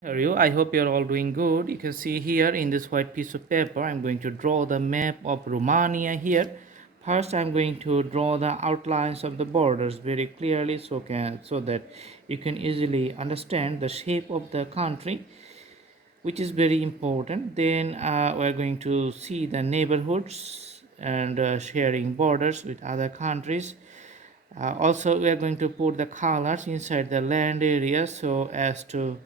How are you? I hope you're all doing good. You can see here in this white piece of paper, I'm going to draw the map of Romania here. First, I'm going to draw the outlines of the borders very clearly so that you can easily understand the shape of the country, which is very important. Then we're going to see the neighborhoods and sharing borders with other countries. Also, we are going to put the colors inside the land area so as to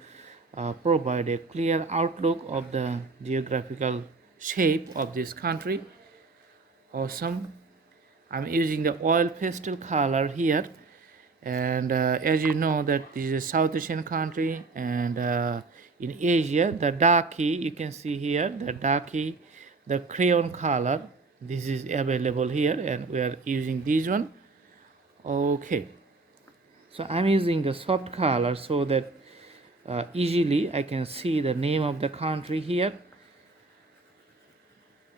provide a clear outlook of the geographical shape of this country. Awesome. I'm using the oil pastel color here, and as you know that this is a South Asian country, and in Asia the darky, you can see here the darky, the crayon color, this is available here, and we are using this one. Okay, so I'm using the soft color so that easily I can see the name of the country here,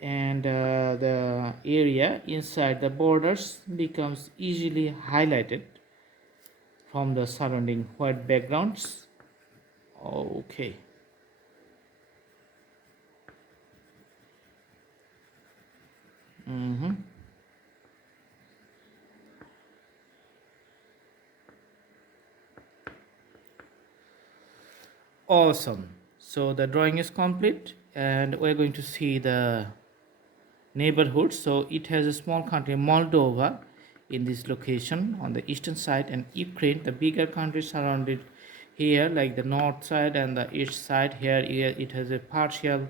and the area inside the borders becomes easily highlighted from the surrounding white backgrounds. Okay. Mm-hmm. Awesome. So the drawing is complete, and we're going to see the neighborhood. So it has a small country Moldova in this location on the eastern side, and Ukraine, the bigger country surrounded here, like the north side and the east side. Here it has a partial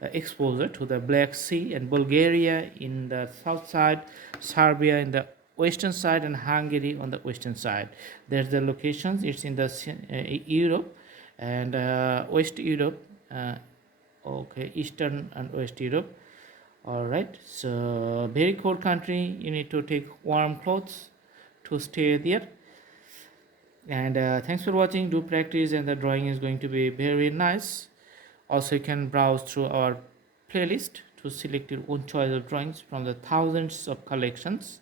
exposure to the Black Sea, and Bulgaria in the south side, Serbia in the western side, and Hungary on the western side. There's the locations. It's in the Europe and West Europe. Okay, Eastern and West Europe. All right, so very cold country, you need to take warm clothes to stay there. And thanks for watching. Do practice, and the drawing is going to be very nice. Also, you can browse through our playlist to select your own choice of drawings from the thousands of collections,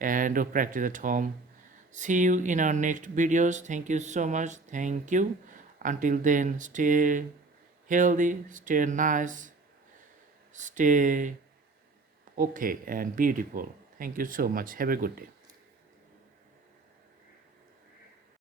and do practice at home. See you in our next videos. Thank you so much. Thank you. Until then, stay healthy, stay nice, stay okay and beautiful. Thank you so much. Have a good day.